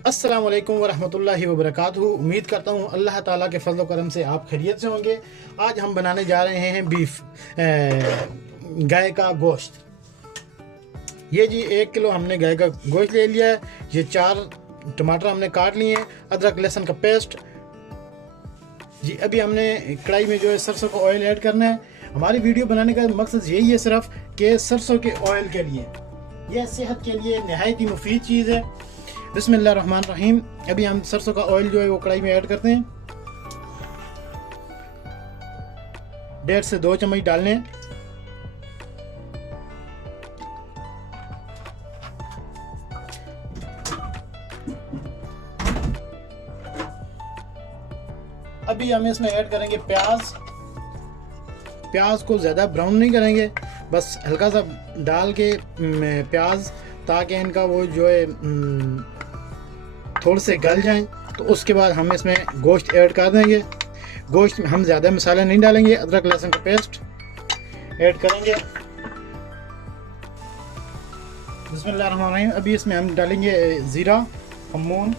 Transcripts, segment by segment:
अस्सलाम वालेकुम वरहमतुल्लाहि वबरकातुहू। उम्मीद करता हूँ अल्लाह ताला के फजल करम से आप खैरियत से होंगे। आज हम बनाने जा रहे हैं गाय का गोश्त। ये जी 1 किलो हमने गाय का गोश्त ले लिया है। ये 4 टमाटर हमने काट लिए हैं, अदरक लहसुन का पेस्ट जी। अभी हमने कढ़ाई में जो है सरसों का ऑयल ऐड करना है। हमारी वीडियो बनाने का मकसद यही है सिर्फ कि सरसों के ऑयल के लिए, यह सेहत के लिए नहायत ही मुफीद चीज़ है। बिस्मिल्लाहिर्रहमानिर्रहीम। अभी हम सरसों का ऑयल जो है वो कढ़ाई में ऐड करते हैं। 1.5 से 2 चम्मच डालने हैं। अभी हम इसमें ऐड करेंगे प्याज। प्याज को ज़्यादा ब्राउन नहीं करेंगे, बस हल्का सा डाल के प्याज, ताकि इनका वो जो है थोड़े से गल जाएं। तो उसके बाद हम इसमें गोश्त ऐड कर देंगे। गोश्त में हम ज़्यादा मसाला नहीं डालेंगे, अदरक लहसुन का पेस्ट ऐड करेंगे। बिस्मिल्लाहिर्रहमानिर्रहीम। अभी इसमें हम डालेंगे ज़ीरा, कमून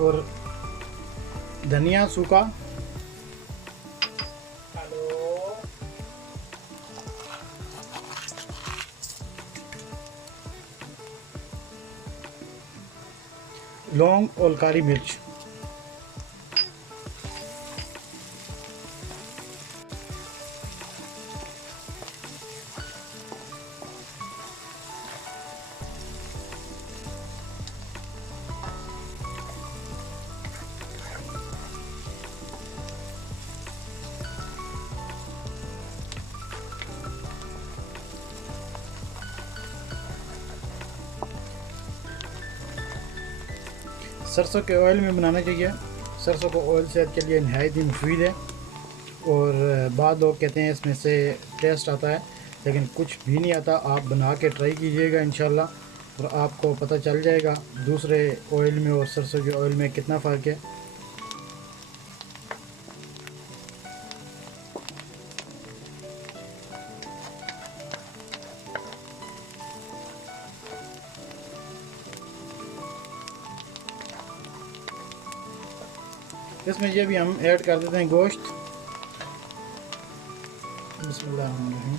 और धनिया सूखा, लौंग और काली मिर्च। सरसों के ऑयल में बनाना चाहिए। सरसों का ऑयल सेहत के लिए नहायत ही मुफीद है। और बाद लोग कहते हैं इसमें से टेस्ट आता है, लेकिन कुछ भी नहीं आता। आप बना के ट्राई कीजिएगा इंशाल्लाह, और आपको पता चल जाएगा दूसरे ऑयल में और सरसों के ऑयल में कितना फ़र्क है। इसमें ये भी हम ऐड कर देते हैं गोश्त। बिस्मिल्लाहिर्रहमानिर्रहीम।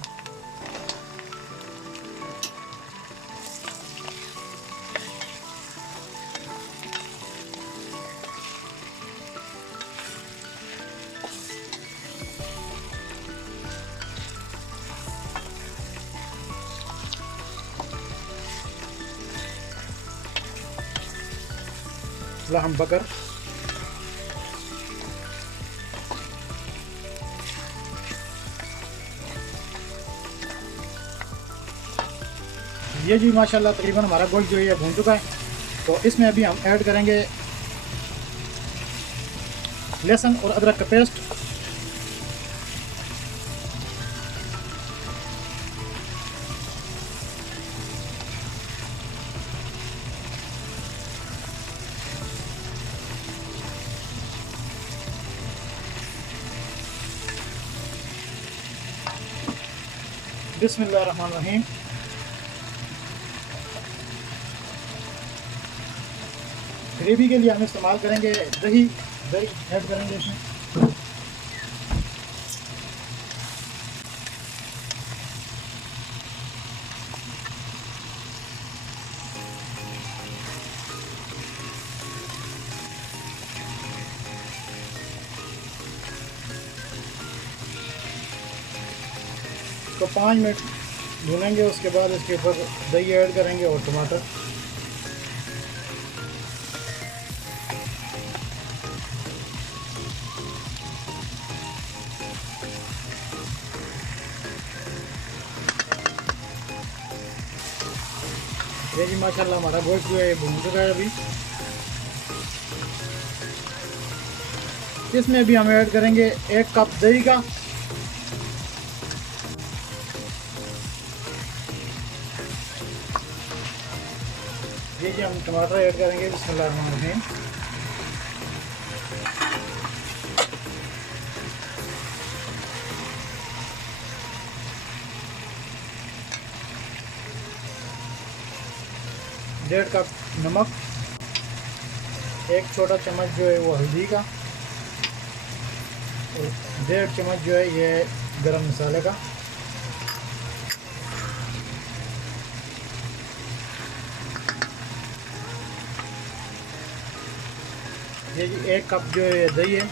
लहम बकर, ये जी माशाल्लाह तकरीबन हमारा गोश्त जो है भून चुका है। तो इसमें अभी हम ऐड करेंगे लहसुन और अदरक का पेस्ट। बिस्मिल्लाहिर्रहमानिर्रहीम। ग्रेवी के लिए हम इस्तेमाल करेंगे दही। दही ऐड करेंगे इसमें। इसको 5 मिनट भूनेंगे। उसके बाद इसके ऊपर दही ऐड करेंगे और टमाटर। ये जी माशाल्लाह हमारा गोश्त जो है भून चुका है। अभी इसमें भी हम ऐड करेंगे 1 कप दही का। ये जी हम टमाटर ऐड करेंगे। बिस्मिल्लाहिर्रहमानिर्रहीम। 1.5 कप नमक, 1 छोटा चम्मच जो है वो हल्दी का और 1.5 चम्मच जो है ये गरम मसाले का। ये जी 1 कप जो है दही है,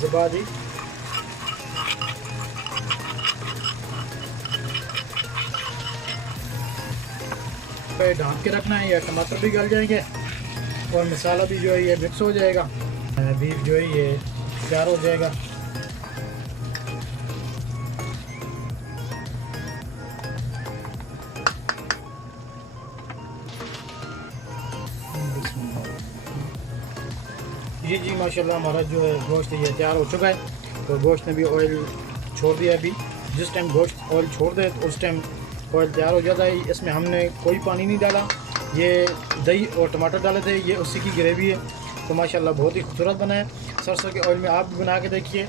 ज़बादी, पे ढाँप के रखना है, या टमाटर भी गल जाएंगे और मसाला भी जो है ये मिक्स हो जाएगा। बीफ जो है ये तैयार हो जाएगा। ये जी माशाल्लाह हमारा जो है गोश्त ये तैयार हो चुका है। तो गोश्त ने भी ऑयल छोड़ दिया। अभी जिस टाइम गोश्त ऑयल छोड़ दे तो उस टाइम ऑयल तैयार हो जाता है। इसमें हमने कोई पानी नहीं डाला, ये दही और टमाटर डाले थे, ये उसी की ग्रेवी है। तो माशाल्लाह बहुत ही खूबसूरत बना है। सरसों के ऑयल में आप भी बना के देखिए,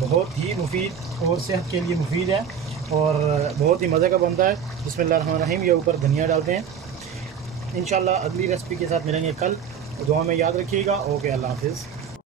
बहुत ही मुफीद और सेहत के लिए मुफीद है और बहुत ही मज़े का बनता है। बिस्मिल्लाहिर्रहमानिर्रहीम। ये ऊपर धनिया डालते हैं। इंशाल्लाह अगली रेसिपी के साथ मिलेंगे कल। दुआ में याद रखिएगा। ओके, अल्लाह हाफिज़।